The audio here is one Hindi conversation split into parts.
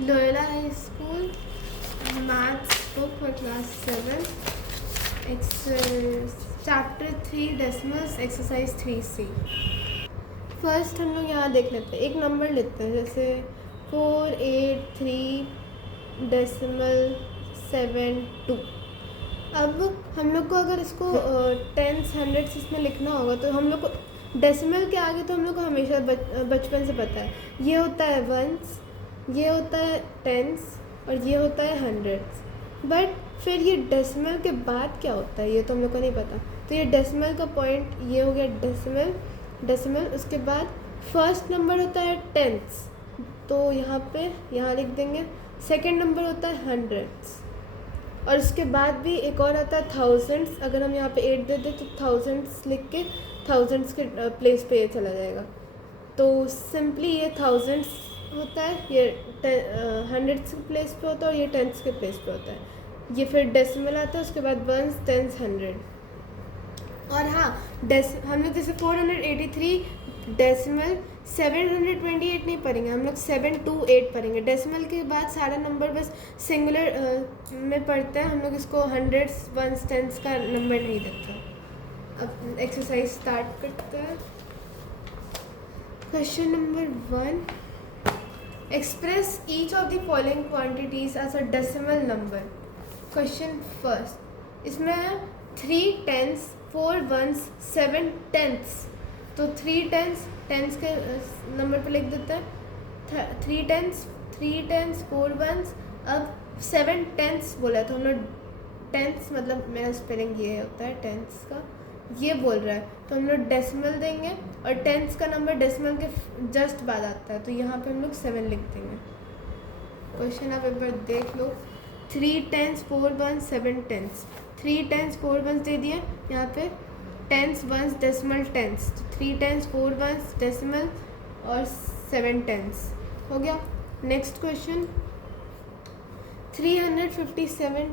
Loyola high school maths book for class 7 chapter 3 decimals exercise 3C। First हम लोग यहाँ देख लेते हैं, एक नंबर लेते हैं जैसे 483.72। अब हम लोग को अगर इसको टेंस हंड्रेड्स इसमें लिखना होगा तो हम लोग को डेसिमल के आगे तो हम लोग को हमेशा बचपन से पता है, ये होता है वंस, ये होता है टेंस और ये होता है हंड्रेड्स। बट फिर ये डेसिमल के बाद क्या होता है ये तो हम लोग को नहीं पता। तो ये डेसिमल का पॉइंट ये हो गया डेसिमल। उसके बाद फर्स्ट नंबर होता है टेंस, तो यहाँ लिख देंगे। सेकंड नंबर होता है हंड्रेड्स और उसके बाद भी एक और आता है थाउजेंड्स। अगर हम यहाँ पे 8 दे दें तो थाउजेंड्स लिख के थाउजेंड्स के प्लेस पे ये चला जाएगा। तो सिंपली ये थाउजेंड्स होता है, ये हंड्रेड्स के प्लेस पे होता है और ये टेंस के प्लेस पे होता है। ये फिर डेसिमल आता है, उसके बाद वंस टेंस हंड्रेड। और हाँ, हम लोग जैसे 483 डेसिमल 728 नहीं पढ़ेंगे, हम लोग 728 पढ़ेंगे। डेसिमल के बाद सारा नंबर बस सिंगुलर में पढ़ते हैं हम लोग, इसको हंड्रेड्स वंस टेंस का नंबर नहीं देते। अब एक्सरसाइज स्टार्ट करते हैं। Question number 1, express each of the following quantities as a decimal number. Question first, इसमें 3 टेंस 4 वंस 7 टेंस, तो 3 टेंस के नंबर पे लिख देते हैं। 3 टेंस 4 वंस। अब 7 टेंस बोला तो हम लोग टेंस मतलब मेरा स्पेलिंग ये होता है टेंस का, ये बोल रहा है तो हम लोग डेसिमल देंगे और टेंस का नंबर डेसिमल के जस्ट बाद आता है तो यहाँ पे हम लोग 7 लिख देंगे। क्वेश्चन आप एक बार देख लो। 3 tens 4 ones 7 tens, 3 tens 4 ones दे दिए, यहाँ पे tens ones decimal tens, 3 tens 4 वंस डेसिमल और 7 टेंस हो गया। Next question 357।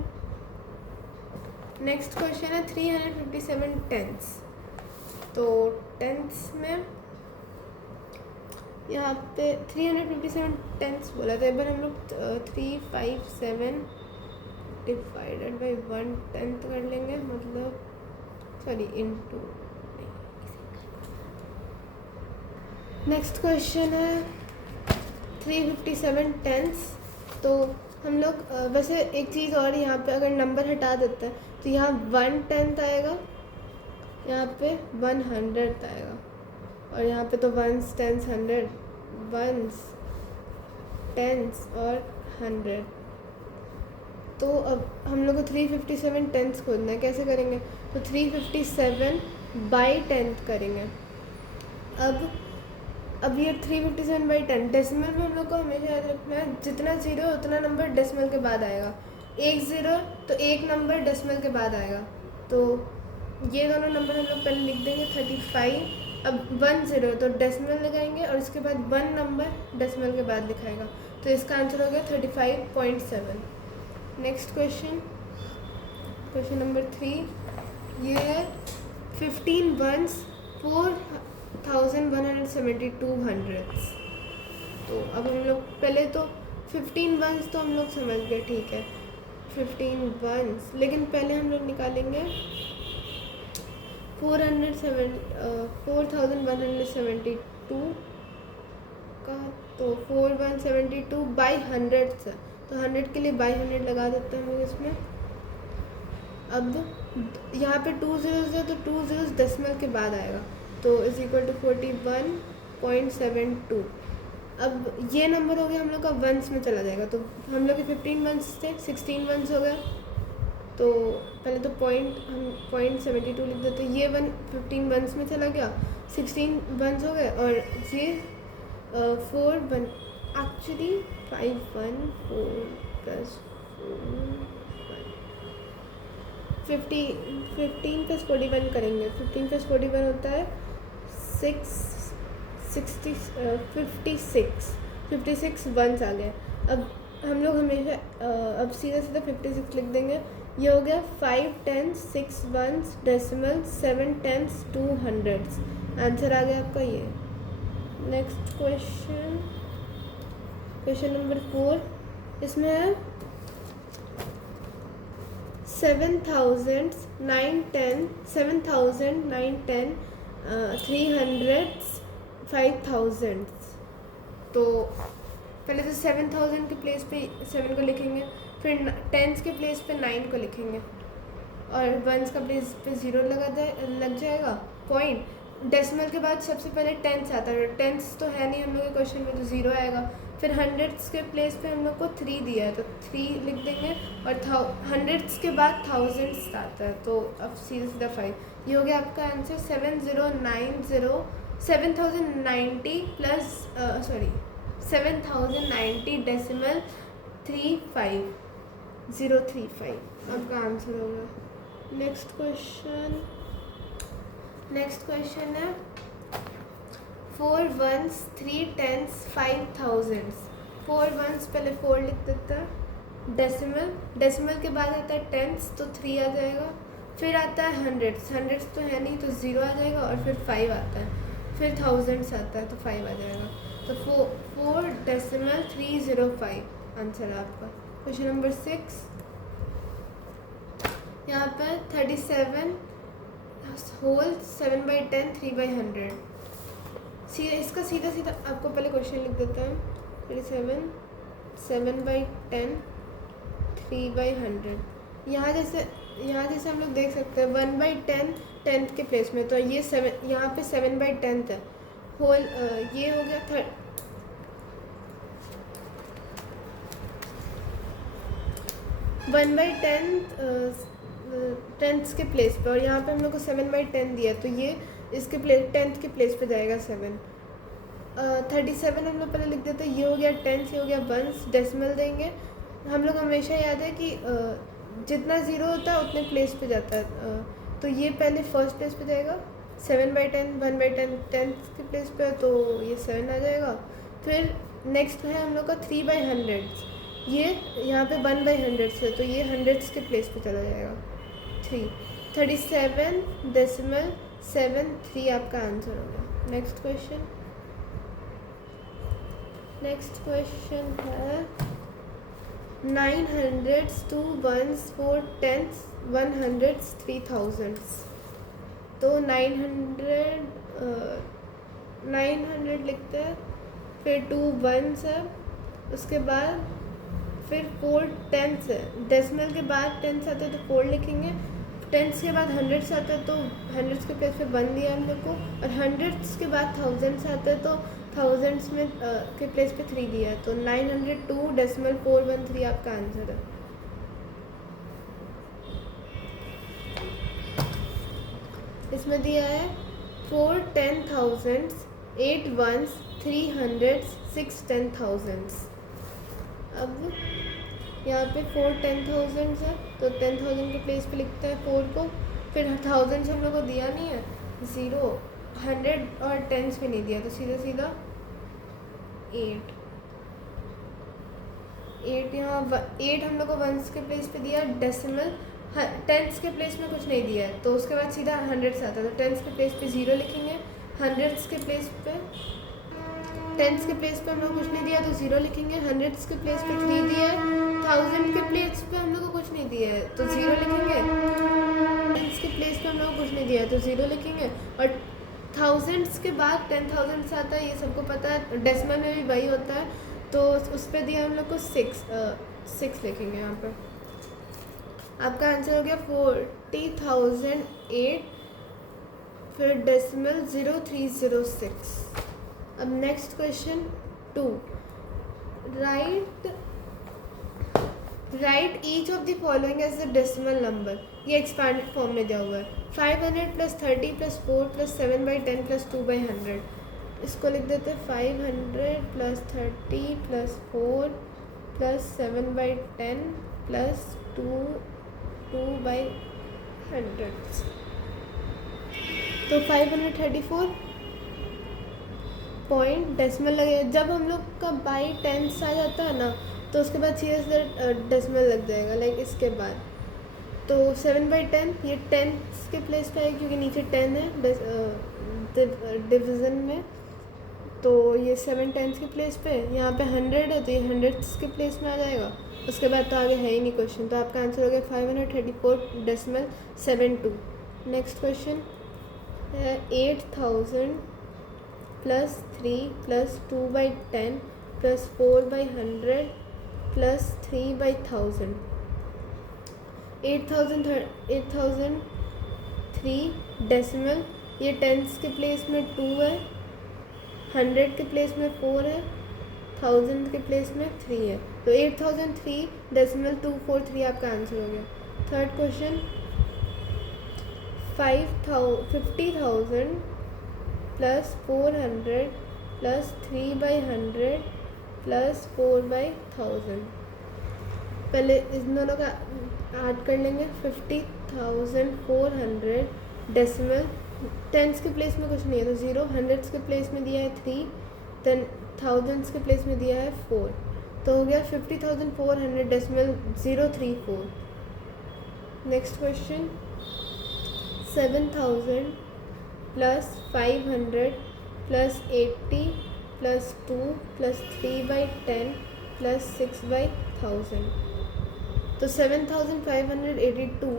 नेक्स्ट क्वेश्चन है 357 टेंस। तो टेंस में यहाँ पे 357 टेंस बोला था, एक बार हम लोग 357 डिवाइडेड बाई 1 टेंथ कर लेंगे, मतलब सॉरी इनटू। नेक्स्ट क्वेश्चन है 357 टेंस। तो हम लोग वैसे एक चीज़ और, यहाँ पे अगर नंबर हटा देते हैं तो यहाँ 1 टेंथ आएगा, यहाँ पे 100th आएगा और यहाँ पे तो वंस टेंस 100, वंस टेंस और 100। तो अब हम लोग को 357 टेंस खोजना है, कैसे करेंगे? तो 357 बाई 10 करेंगे। अब ये 357 बाई 10 डेसिमल में हम लोग को हमेशा याद रखना है, जितना जीरो है उतना नंबर डेसिमल के बाद आएगा। 1 0 तो एक नंबर डेसिमल के बाद आएगा, तो ये दोनों नंबर हम लोग पहले लिख देंगे 35। अब 1 0 तो डेसिमल लगाएंगे और उसके बाद 1 नंबर डेसिमल के बाद लिखाएगा, तो इसका आंसर हो गया 35.7। नेक्स्ट क्वेश्चन नंबर 3, ये है 15 वंस 4172 हंड्रेड्स। तो अब हम लोग पहले तो 15 वंस तो हम लोग समझ गए, ठीक है 15 वंस, लेकिन पहले हम लोग निकालेंगे 4172 का, तो 4172 बाई 100 से, तो 100 के लिए बाई 100 लगा देते हैं हम लोग इसमें। अब यहाँ पे 2 zeros है तो 2 zeros डेसिमल के बाद आएगा, तो इज इक्वल टू 41.72। अब ये नंबर हो गया हम लोग का वंस में चला जाएगा, तो हम लोग के 15 वंस थे, 16 वंस हो गया, तो पहले तो हम 0.72 लिख देते, ये 15 वंस में चला गया, 16 वंस हो गए और ये 4 1 एक्चुअली 5 1 4 प्लस 15 प्लस 41 करेंगे, 15 प्लस 41 होता है 56 वंस आ गए। अब हम लोग हमेशा अब सीधा 56 लिख देंगे। ये हो गया 5 10 6 ones decimal 7 tens 2 hundreds. Answer आ गया आपका ये। नेक्स्ट क्वेश्चन नंबर 4, इसमें है 7,000, 9, 10, 7,000, 9, 10, 300, 5,000। तो पहले तो 7,000 के प्लेस पे 7 को लिखेंगे, फिर टेंस के प्लेस पे 9 को लिखेंगे और वंस का प्लेस पे 0 लग जाएगा पॉइंट। डेसिमल के बाद सबसे पहले टेंस आता है, टेंस तो है नहीं हम लोग के क्वेश्चन में, तो 0 आएगा। फिर हंड्रेड्स के प्लेस पे हम लोग को 3 दिया है तो 3 लिख देंगे, और हंड्रेड्स के बाद थाउजेंड्स आता है, तो अब सीधा 5। ये हो गया आपका आंसर। 7,090 प्लस 7,090 डेसिमल 35035 आपका आंसर होगा। नेक्स्ट क्वेश्चन है 4 ones, 3 tens, 5 thousands। 4 ones पहले 4 लिख देता है, डेसिमल के बाद आता है टेंस तो 3 आ जाएगा, फिर आता है हंड्रेड्स तो है नहीं तो 0 आ जाएगा, और फिर 5 आता है, फिर थाउजेंड्स आता है तो 5 आ जाएगा। तो 4 डेसिमल 305 आंसर है आपका। क्वेश्चन नंबर 6, यहाँ पर 37 होल 7/10 3/100। इसका सीधा आपको पहले क्वेश्चन लिख देता है। 37 7/10 3/100। यहाँ जैसे हम लोग देख सकते हैं 1/10 10th के प्लेस में, तो ये 7 यहाँ पे 7/10 है होल, ये हो गया 1/10 टेंथ के प्लेस पे, और यहाँ पे हम लोग को 7/10 दिया, तो ये इसके टेंथ के प्लेस पे जाएगा 7। 37 हम लोग पहले लिख देते हैं, ये हो गया टेंथ, ये हो गया वंस, डेसिमल देंगे। हम लोग हमेशा याद है कि जितना 0 होता है उतने प्लेस पे जाता है, तो ये पहले फर्स्ट प्लेस पे जाएगा 7/10, 1/10 टेंथ के प्लेस पे, तो ये 7 आ जाएगा। फिर नेक्स्ट है हम लोग का 3/100, ये यहाँ पे 1/100 है, तो ये हंड्रेड्स के प्लेस पे चला जाएगा 3। 37 डेसिमल 7 3 आपका आंसर होगा। नेक्स्ट क्वेश्चन है 9 hundreds, 2 ones, 4 tenths, 1 hundreds, 3 thousands। तो 900 लिखते हैं, फिर 2 ones है, उसके बाद फिर 4 tenths है, डेसिमल के बाद टेंस आते हैं तो 4 लिखेंगे, टेंस के बाद हंड्रेड्स आते हैं तो हंड्रेड्स के प्लेस पे 1 दिया हम लोग को, और हंड्रेड्स के बाद थाउजेंड्स आते हैं तो थाउजेंड्स में के प्लेस पे 3 दिया है, तो 902 डेसिमल 413 आपका आंसर है। इसमें दिया है 4 10,000, 8 ones, 3 hundreds, 6 10,000। अब यहाँ पे 4 10,000 है तो 10,000 के प्लेस पे लिखता है 4 को, फिर थाउजेंड्स हम लोग को दिया नहीं है, 0, 100 और टेंस भी नहीं दिया, तो सीधा 8 यहाँ 8 हम लोग को वंस के प्लेस पे दिया, डेसिमल टेंस के प्लेस में कुछ नहीं दिया है, तो उसके बाद सीधा हंड्रेड्स आता है, तो टेंस के प्लेस पे 0 लिखेंगे, हंड्रेड्स के प्लेस पे टेंस के प्लेस पे हम लोग कुछ नहीं दिया तो 0 लिखेंगे, हंड्रेड्स के प्लेस पे 3 दिया है, थाउजेंड के प्लेस पे हम लोग को कुछ नहीं दिया है तो 0 लिखेंगे, टेंस के प्लेस पे हम लोग को कुछ नहीं दिया है तो 0 लिखेंगे, और थाउजेंड्स के बाद 10,000 आता है, ये सबको पता है, डेसिमल में भी वही होता है, तो उस पर दिया हम लोग को 6 लिखेंगे यहाँ पर। आपका आंसर हो गया 40,008, फिर डेसिमल 0306। अब next question 2, write each of the following as the decimal number. ये एक्सपैंडेड फॉर्म में दिया हुआ है, 500 + 30 + 4 + 7/10 + 2/100। इसको लिख देते हैं 500 + 30 + 4 + 7/10 + 2/100। तो 534 पॉइंट डेसिमल लगे, जब हम लोग का बाई टेंस आ जाता है ना तो उसके बाद सीधा डेसिमल लग जाएगा, लाइक इसके बाद। तो 7/10 ये टेंस के प्लेस पे है क्योंकि नीचे 10 है डिवीज़न में, तो तो ये 7 टेंस के प्लेस पे, यहाँ पे 100 है तो ये हंड्रेड्स के प्लेस में आ जाएगा। उसके बाद तो आगे है ही नहीं क्वेश्चन, तो आपका आंसर हो गया 534.72। नेक्स्ट क्वेश्चन है 8000 plus 3 plus 2/10 plus 4/100 plus 3/1000। 8003 decimal, ये टेंस के प्लेस में 2 है, 100 के प्लेस में 4 है, 1000 के प्लेस में 3 है। तो 8003.243 आपका आंसर हो गया। Third question 50,000 plus 400 plus 3/100 plus 4/1000। पहले इन दोनों का ऐड कर लेंगे। 50,400 डेसिमल, टेंस के प्लेस में कुछ नहीं है तो 0, हंड्रेड्स के प्लेस में दिया है 3, देन थाउजेंड्स के प्लेस में दिया है 4, तो हो गया 50,400.034। Next question 7,000 plus 500 plus 80 plus 2 plus 3/10 plus 6/1000। तो 7,582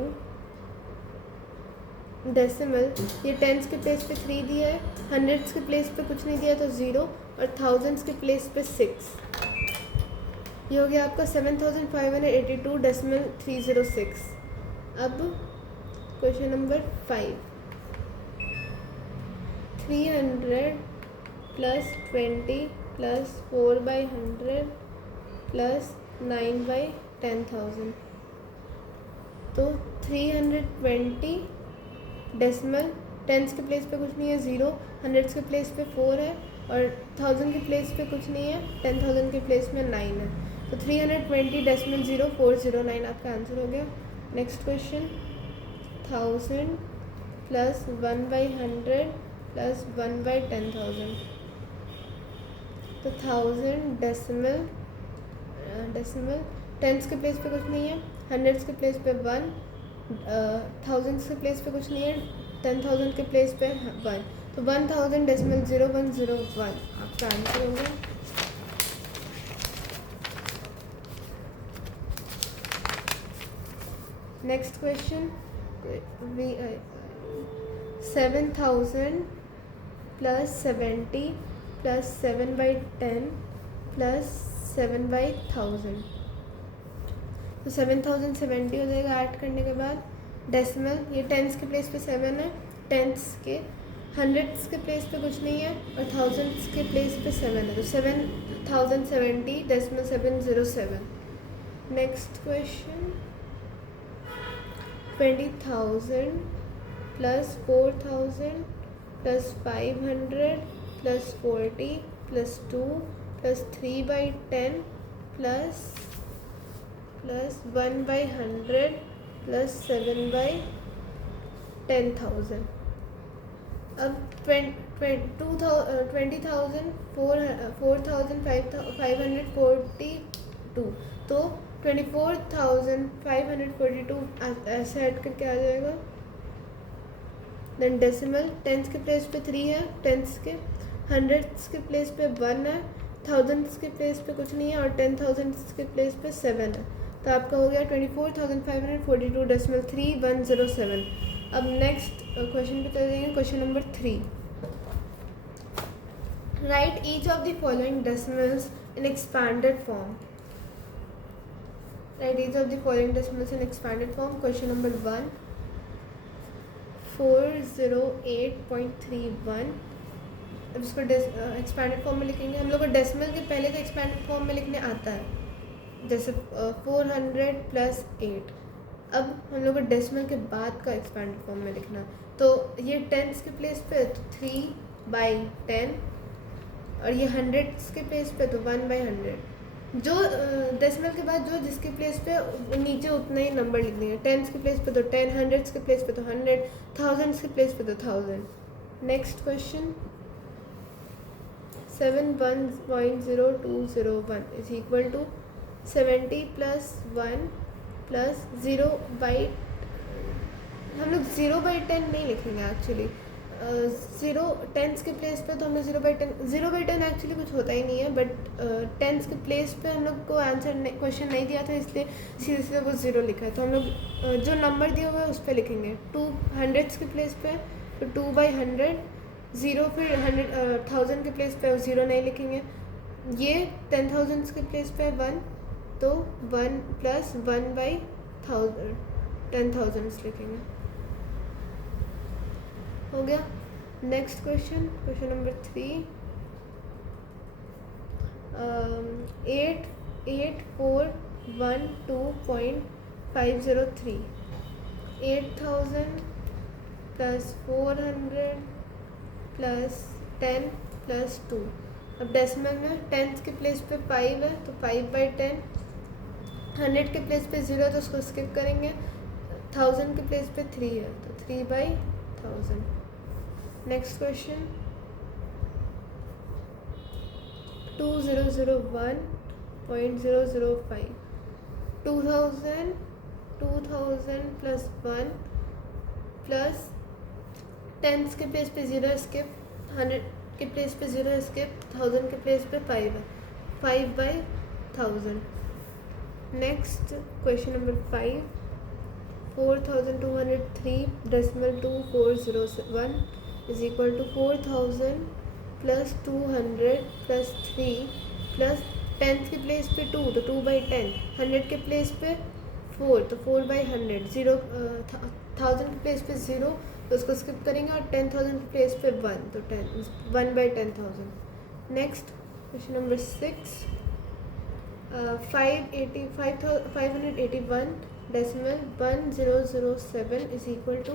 डेसिमल, ये टेंस के प्लेस पे 3 दिया है, हंड्रेड्स के प्लेस पे कुछ नहीं दिया तो 0, और थाउजेंड्स के प्लेस पे 6। ये हो गया आपका 7,582.306। अब question number 5, 300 plus 20 plus 4/100 plus 9/10,000। तो 320 डेसिमल, टेंस के प्लेस पे कुछ नहीं है 0, हंड्रेड्स के प्लेस पे 4 है, और 1000 के प्लेस पे कुछ नहीं है, 10,000 के प्लेस में 9 है। तो 320.0409 आपका आंसर हो गया। Next question 1000 plus 1/100 plus 1/10,000। तो 1000 डेसिमल, टेंस के प्लेस पे कुछ नहीं है, हंड्रेड्स के प्लेस पे 1, थाउजेंड्स के प्लेस पे कुछ नहीं है, 10,000 के प्लेस पे 1, तो 1000.0101 आपका आंसर हो गया। Next question 7,000 plus 70 plus 7/10 plus 7/1000। तो 7,070 हो जाएगा ऐड करने के बाद। डेसिमल, ये टेंस के प्लेस पे 7 है, टेंस के हंड्रेड्स के प्लेस पे कुछ नहीं है, और थाउजेंड्स के प्लेस पे 7 है, तो 7,070.707। Next question 20,000 plus 4,000 plus 500 plus 40 plus 2 plus 3/10 plus 1/100 plus 7/10,000। अब 20,000 4,542, तो 24,542 ऐसे ऐड करके आ जाएगा। देन डेसिमल, टेंस के प्लेस पे 3 है, टेंस के हंड्रेड्स के प्लेस पे 1 है, थाउजेंड्स के प्लेस पे कुछ नहीं है, और 10,000 के प्लेस पे 7 है, तो आपका हो गया 24,542.3107। अब नेक्स्ट क्वेश्चन पे चलेंगे। Question number 3, right each of the following decimals in expanded form. Right each of the following decimals in expanded form. Question number 1 408.31। अब इसको एक्सपैंडेड फॉर्म में लिखेंगे। हम लोग को डेसिमल के पहले तो एक्सपैंडेड फॉर्म में लिखने आता है, जैसे 400 प्लस 8। अब हम लोग को डेसिमल के बाद का एक्सपैंडेड फॉर्म में लिखना, तो ये टेंस के प्लेस पे तो 3/10, और ये हंड्रेड्स के प्लेस पे तो 1/100। जो डेसिमल के बाद जो जिसके प्लेस पे नीचे उतना ही नंबर लिख देंगे। टेंस के प्लेस पे तो 10, हंड्रेड्स के प्लेस पे तो 100, थाउजेंड्स के प्लेस पे तो 1000। Next question 710.0201 is equal to 70 plus 1 plus 0/, हम लोग 0/10 नहीं लिखेंगे एक्चुअली, ज़ीरो टेंस के प्लेस पे तो हम लोग 0/10 एक्चुअली कुछ होता ही नहीं है, बट टेंस के प्लेस पे हम लोग को आंसर क्वेश्चन नहीं दिया था, इसलिए सीधे सीधे वो 0 लिखा है। तो हम लोग जो नंबर दिया हुआ है उस पर लिखेंगे। 200 के प्लेस पे तो 2/100, 0 फिर 1000 के प्लेस पे 0 नहीं लिखेंगे। ये 10,000 के प्लेस पे 1, तो 1 + 1/1000 10,000 लिखेंगे। हो गया। Next question number 3, 8,412.503, 8,000 + 400 + 10 + 2। अब डेसिमल में टेंथ के प्लेस पे 5 है तो 5/10, 100 के प्लेस पे 0 है तो उसको स्किप करेंगे, 1000 के प्लेस पे 3 है तो 3/1000। नेक्स्ट क्वेश्चन 2001.005, 2000 + 1 प्लस टेंथ के प्लेस पे 0 स्किप, 100 के प्लेस पे 0 स्किप, 1000 के प्लेस पे 5 है, 5/1000। Next question number 5, 4,203 decimal 2401 is equal to 4,000 + 200 + 3 plus tenth के प्लेस पे 2 तो 2/10, 100 के प्लेस पे 4 तो 4/100, 1000 के प्लेस पे 0 तो उसको स्किप करेंगे, और 10,000 के प्लेस पे 1 तो 1/10,000। Next question number 6, 581 decimal 1007 is equal to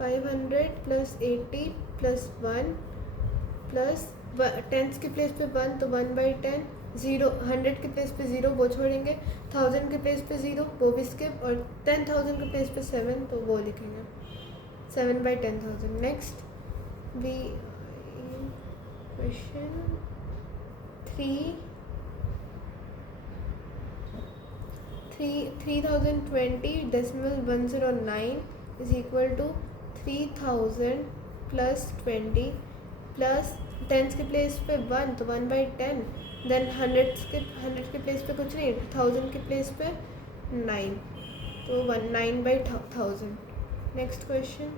500 + 80 + 1 plus tenth के प्लेस पे 1 तो 1/10, 0 100 के प्लेस पे 0 वो छोड़ेंगे, 1000 के प्लेस पे 0 वो भी स्किप, और 10,000 के प्लेस पे 7 तो वो लिखेंगे 7/10,000। नेक्स्ट भी question 3020 decimal 109 is equal to 3000 + 20 plus tenth के प्लेस पे 1 तो 1/10, देन 100 के प्लेस पे कुछ नहीं, 1000 के प्लेस पे 9 तो 9/1000। Next question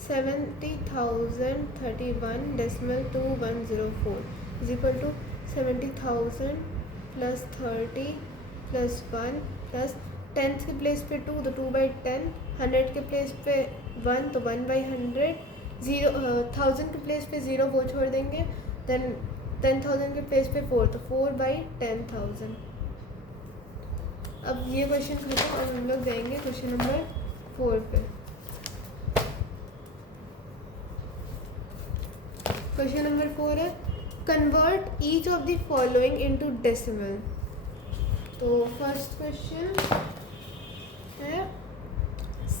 70,031 decimal 2104 is equal to 70,000 + 30 + 1 plus tenth के प्लेस पे 2 तो 2/10, 100 के प्लेस पे 1 तो 1/100, 1000 के प्लेस पे 0 वो छोड़ देंगे, देन 10,000 के प्लेस पे 4 तो 4/10,000। अब ये क्वेश्चन खत्म और हम लोग जाएंगे क्वेश्चन नंबर 4 पे। क्वेश्चन नंबर 4 है convert each of the following into decimal. तो फर्स्ट क्वेश्चन है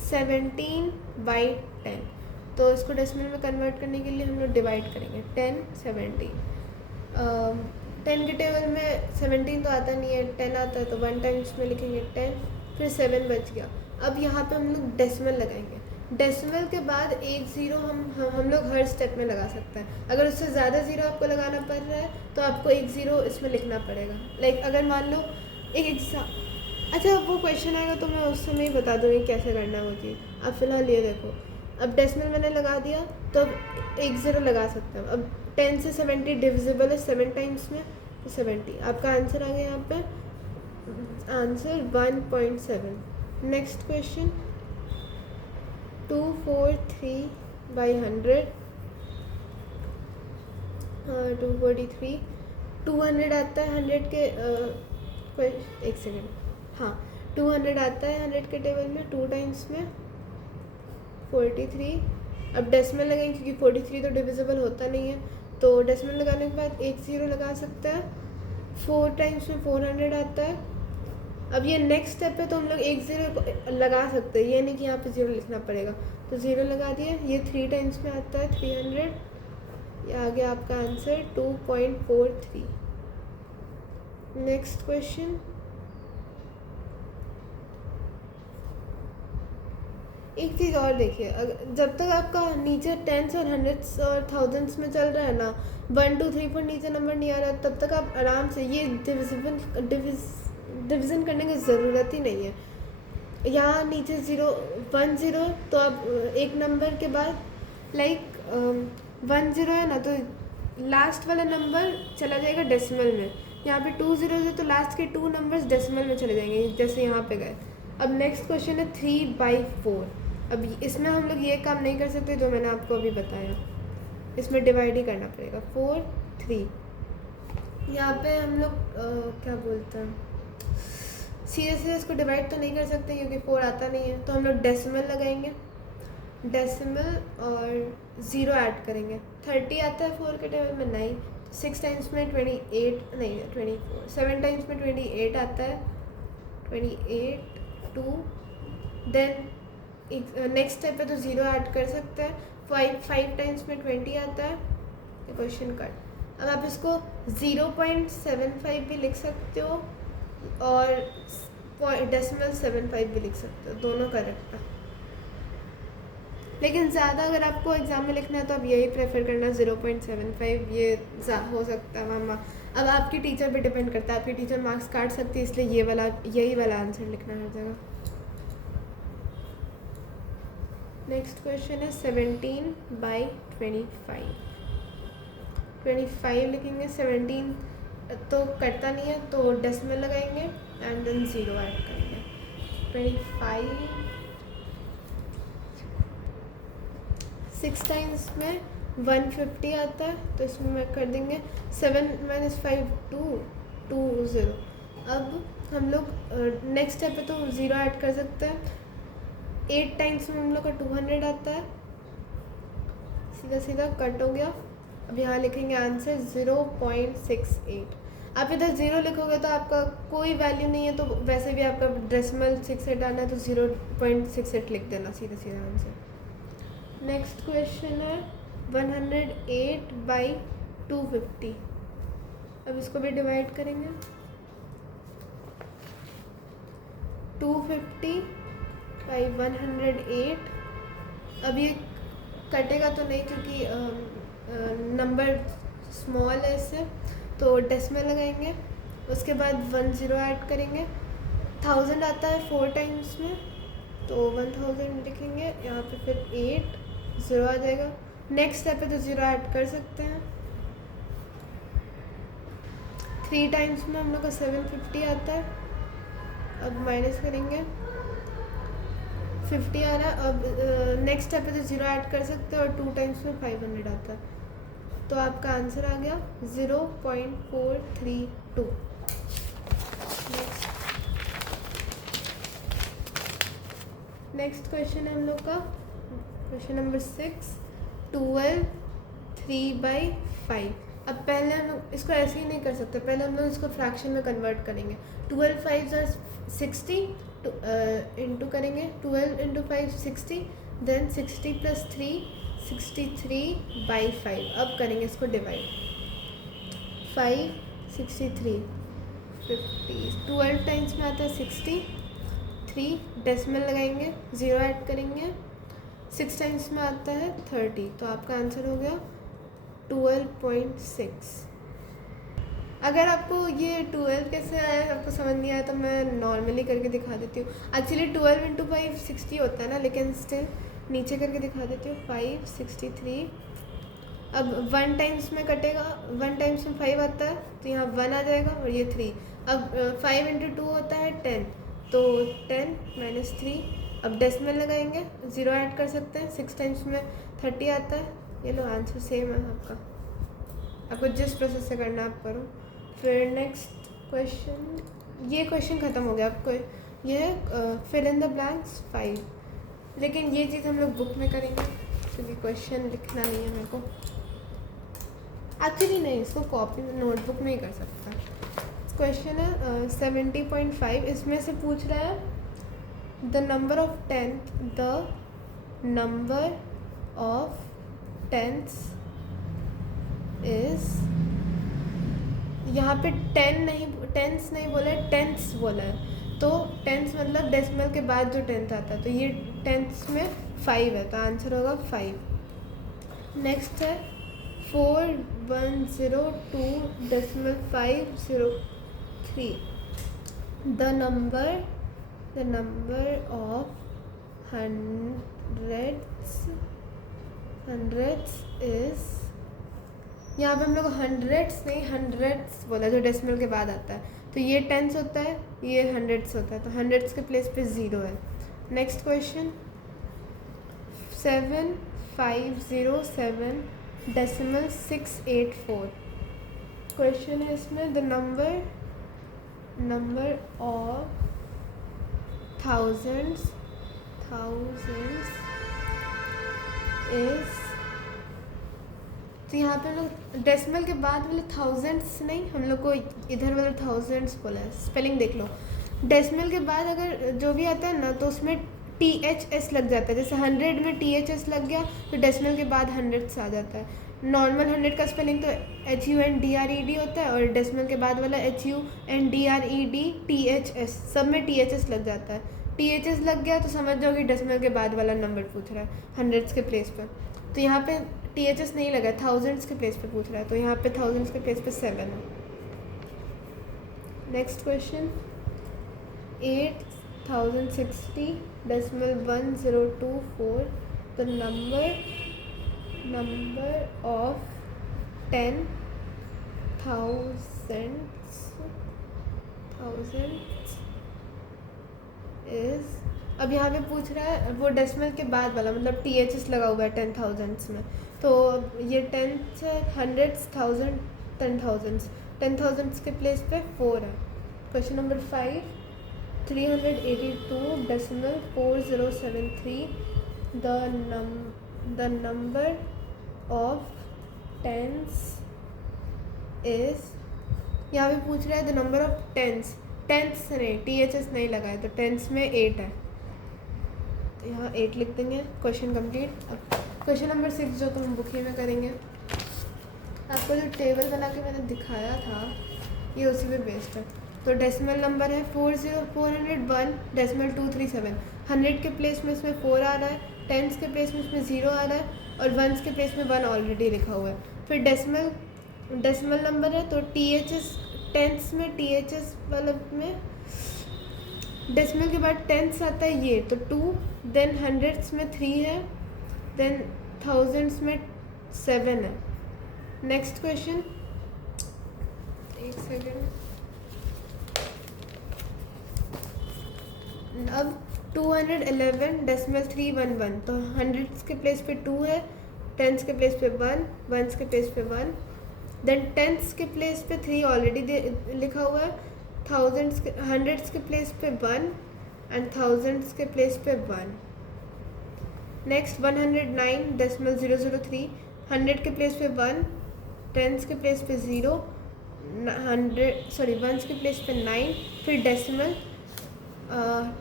17/10, तो इसको डेसिमल में कन्वर्ट करने के लिए हम लोग डिवाइड करेंगे 10 17। 10 के टेबल में 17 तो आता नहीं है, 10 आता है तो 1 टाइम्स में लिखेंगे 10, फिर 7 बच गया। अब यहाँ पे हम लोग डेसिमल लगाएंगे, डेसिमल के बाद एक ज़ीरो हम लोग हर स्टेप में लगा सकते हैं। अगर उससे ज़्यादा ज़ीरो आपको लगाना पड़ रहा है तो आपको एक ज़ीरो इसमें लिखना पड़ेगा। लाइक अगर मान लो अच्छा वो क्वेश्चन आएगा तो मैं उस समय ही बता दूँगी कैसे करना वो चीज़। अब फ़िलहाल ये देखो, अब डेसिमल मैंने लगा दिया तो अब एक ज़ीरो लगा सकते हैं। अब 10 से 70 डिविजिबल है 7 टाइम्स में तो 70। आपका आंसर आ गया यहाँ पे, आंसर 1.7। नेक्स्ट क्वेश्चन 243/100, 243, 200 आता है 100 के एक सेकेंड, हाँ 200 आता है 100 के टेबल में 2 टाइम्स में 43। अब डेसिमल लगेंगे क्योंकि 43 तो डिविजिबल होता नहीं है, तो डेसिमल लगाने के बाद एक ज़ीरो लगा सकता है। 4 टाइम्स में 400 आता है। अब ये नेक्स्ट स्टेप है तो हम लोग एक ज़ीरो लगा सकते हैं, ये नहीं कि यहाँ पे ज़ीरो लिखना पड़ेगा, तो ज़ीरो लगा दिए। ये 3 टाइम्स में आता है 300, ये आ गया आपका आंसर 2.43। नेक्स्ट क्वेश्चन एक चीज़ और देखिए, जब तक आपका नीचे टेंस और हंड्रेड्स और थाउजेंड्स में चल रहा है ना, 1 2 3 4 नीचे नंबर नहीं आ रहा, तब तक आप आराम से ये डिविज़न करने की ज़रूरत ही नहीं है। यहाँ नीचे 0 1 0, तो आप एक नंबर के बाद लाइक 1 0 है ना, तो लास्ट वाला नंबर चला जाएगा डेसिमल में। यहाँ पे 2 0 है तो लास्ट के 2 नंबर्स डेसिमल में चले जाएंगे, जैसे यहाँ पे गए। अब नेक्स्ट क्वेश्चन है 3/4। अब इसमें हम लोग ये काम नहीं कर सकते जो मैंने आपको अभी बताया, इसमें डिवाइड ही करना पड़ेगा। 4 3, यहाँ पे हम लोग क्या बोलते हैं, सीधे सीधे इसको डिवाइड तो नहीं कर सकते क्योंकि 4 आता नहीं है, तो हम लोग डेसिमल लगाएंगे, डेसिमल और 0 ऐड करेंगे। 30 आता है 4 के टेबल में, नहीं। 6 टाइम्स में 28, नहीं 24। 7 टाइम्स में 28 आता है, 28 2। देन नेक्स्ट स्टेप पे तो 0 ऐड कर सकते हैं। 5 टाइम्स में 20 आता है, क्वेश्चन कट। अब आप इसको 0.75 भी लिख सकते हो और डेसिमल 75 भी लिख सकते हो, दोनों करेक्ट है। लेकिन ज़्यादा अगर आपको एग्ज़ाम में लिखना है तो आप यही प्रेफर करना, 0.75, ये हो सकता है मामा। अब आपकी टीचर पे डिपेंड करता है, आपकी टीचर मार्क्स काट सकती है, इसलिए यही वाला आंसर लिखना हर जगह। नेक्स्ट क्वेश्चन है 17/25। 25 लिखेंगे, 17 तो कटता नहीं है तो डेसिमल लगाएंगे एंड देन 0 ऐड करेंगे। 25 6 टाइम्स में 150 आता है, तो इसमें मैं कर देंगे 7 - 5 2 0। अब हम लोग नेक्स्ट स्टेप पे तो 0 ऐड कर सकते हैं। 8 टाइम्स में हम लोग का 200 आता है, सीधा सीधा कट हो गया। अब यहाँ लिखेंगे आंसर 0.68। आप इधर 0 लिखोगे तो आपका कोई वैल्यू नहीं है, तो वैसे भी आपका डेसिमल 68 आना है, तो 0.68 लिख देना, सीधा सीधा आंसर। नेक्स्ट क्वेश्चन है 108/250। अब इसको भी डिवाइड करेंगे। 250/108। अब ये कटेगा तो नहीं क्योंकि नंबर स्मॉल है इससे, तो डेसिमल लगाएंगे। उसके बाद 10 ऐड करेंगे। 1000 आता है 4 टाइम्स में, तो 1000 लिखेंगे यहाँ पे, फिर 8 0 आ जाएगा। नेक्स्ट स्टेप पे तो 0 ऐड कर सकते हैं। 3 टाइम्स में हम लोग का 750 आता है, अब माइनस करेंगे, 50 आ रहा है। अब नेक्स्ट स्टेप पे तो 0 ऐड कर सकते हैं और 2 टाइम्स में 500 आता है, तो आपका आंसर आ गया 0.432। नेक्स्ट क्वेश्चन है हम लोग का क्वेश्चन नंबर 6, 12 3/5। अब पहले हम लोग इसको ऐसे ही नहीं कर सकते, पहले हम लोग इसको फ्रैक्शन में कन्वर्ट करेंगे। 12 5 60 इंटू करेंगे, 12 × 5 60, देन 60 + 3 63/5। अब करेंगे इसको डिवाइड। 5 63 50, 12 टाइम्स में आता है 60, 3 डेसिमल लगाएंगे, 0 ऐड करेंगे। 6 टाइम्स में आता है 30, तो आपका आंसर हो गया 12.6। अगर आपको ये 12 कैसे आया, आपको समझ नहीं आया, तो मैं नॉर्मली करके दिखा देती हूँ। एक्चुअली 12 × 5 60 होता है ना, लेकिन स्टिल नीचे करके दिखा देती हूँ। 5 63। अब 1 टाइम्स में कटेगा, 1 टाइम्स में 5 आता है, तो यहाँ 1 आ जाएगा और ये 3। अब 5 × 2 होता है 10, तो 10 - 3। अब डेसिमल लगाएंगे, 0 ऐड कर सकते हैं। 6 टाइम्स में 30 आता है। ये लो आंसर सेम है आपका, आपको जिस प्रोसेस से करना आप करो। फिर नेक्स्ट क्वेश्चन, ये क्वेश्चन ख़त्म हो गया। आपको ये है फिल इन द ब्लैंक्स 5, लेकिन ये चीज़ हम लोग बुक में करेंगे क्योंकि क्वेश्चन लिखना नहीं है मेरे को। एक्चुअली नहीं, इसको कॉपी में नोटबुक में ही कर सकता है। क्वेश्चन है 70.5। इसमें से पूछ रहा है द नंबर ऑफ टेंथ्स इज़, यहाँ पे टेंस नहीं बोला है, टेंथ्स बोला है। तो टेंस मतलब डेसिमल के बाद जो 10th आता है, तो ये टेंथ्स में 5 है, तो आंसर होगा 5. नेक्स्ट है 4102.503. The number of hundreds is, यहाँ पे हम लोग हंड्रेड्स नहीं हंड्रेड्स बोला जो डेसिमल के बाद आता है, तो ये टेंस होता है, ये हंड्रेड्स होता है, तो हंड्रेड्स के प्लेस पे 0 है. Next question 7507.684. क्वेश्चन है इसमें the number of thousands is, तो यहाँ पे हम लोग डेसिमल के बाद वाले थाउजेंड्स नहीं, हम लोग को इधर वाले थाउजेंड्स बोला है. स्पेलिंग देख लो. डेसिमल के बाद अगर जो भी आता है ना तो उसमें THS लग जाता है. जैसे 100 में THS लग गया तो डेसिमल के बाद हंड्रेड्स आ जाता है. नॉर्मल 100 का स्पेलिंग तो HUNDRED होता है और डेसिमल के बाद वाला HUNDRED THS, सब में THS लग जाता है. THS लग गया तो समझ जाओ कि डेसिमल के बाद वाला नंबर पूछ रहा है हंड्रेड्स के प्लेस पर. तो यहाँ पे THS नहीं लगा, थाउजेंड्स के प्लेस पे पूछ रहा है, तो यहाँ पे थाउजेंड्स के प्लेस पे 7 है. Next question 8060.1024. The number of 10,000 is, अब यहाँ पे पूछ रहा है वो डेसिमल के बाद वाला, मतलब THS लगा हुआ है 10,000 में, तो ये टेंथ है, हंड्रेड्स, थाउजेंड, 10,000 के प्लेस पे 4 है. Question number 5 382.4073. The number of tens is, यहाँ पे पूछ रहा है द नंबर ऑफ टेंस नहीं, THS नहीं लगा है, तो टेंस में 8 है, तो यहाँ 8 लिख देंगे. Question complete. अब क्वेश्चन नंबर 6 जो तुम बुक में करेंगे, आपको जो टेबल बना के मैंने दिखाया था ये उसी पे बेस्ड है. तो डेसिमल नंबर है 401.237. 100 के प्लेस में इसमें 4 आ रहा है, टेंस के प्लेस में इसमें 0 आ रहा है और वंस के प्लेस में 1 ऑलरेडी लिखा हुआ है. फिर डेसिमल नंबर है तो THS, टेंस में THS वाला में डेसिमल के बाद टेंस आता है ये, तो 2, देन हंड्रेड्स में 3 है, देन थाउजेंड्स में 7 है. नेक्स्ट क्वेश्चन, एक सेकेंड. अब 211.311, तो हंड्रेड्स के प्लेस पे 2 है, टेंस के प्लेस पे 1, वंस के प्लेस पे 1, देन टेंस के प्लेस पे 3 ऑलरेडी लिखा हुआ है, हंड्रेड्स के प्लेस पे 1 एंड थाउजेंड्स के प्लेस पे 1. नेक्स्ट 109.003. 100 के प्लेस पे 1, टेंस के प्लेस पे 0, वंस के प्लेस पे 9. फिर डेसिमल,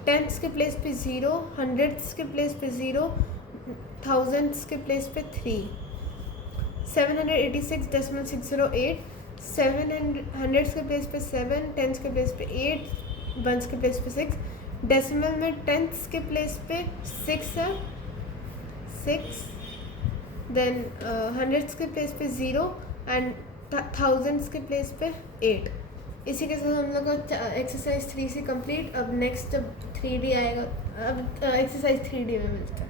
टेंस के प्लेस पे 0, हंड्रेड्स के प्लेस पे 0, थाउजेंड्स के प्लेस पे 3. 786.608. हंड्रेड्स के प्लेस पे 7, टेंस के प्लेस पे 8, वंस के प्लेस पे 6. डेसिमल में टेंस के प्लेस पे 6 है, 6, देन हंड्रेड्स के प्लेस पे 0 एंड थाउजेंड्स के प्लेस पे 8. इसी के साथ हम लोग का एक्सरसाइज 3C कंप्लीट. अब नेक्स्ट जब 3D आएगा, अब एक्सरसाइज 3D में मिलता है.